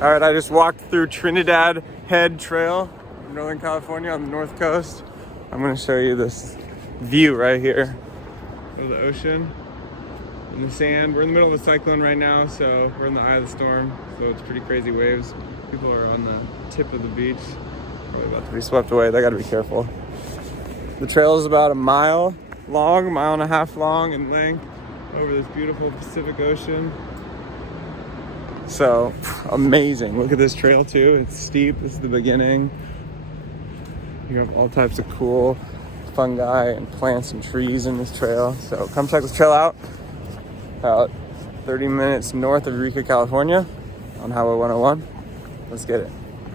All right, I just walked through Trinidad Head Trail in Northern California on the north coast. I'm gonna show you this view right here of the ocean and the sand. We're in the middle of a cyclone right now, so we're in the eye of the storm, so it's pretty crazy waves. People are on the tip of the beach, probably about to be swept away. They gotta be careful. The trail is about a mile long, a mile and a half long in length over this beautiful Pacific Ocean. So amazing. Look at this trail too. It's steep. This is the beginning. You have all types of cool fungi and plants and trees in this trail. So come check this trail out. About 30 minutes north of Eureka, California on Highway 101. Let's get it.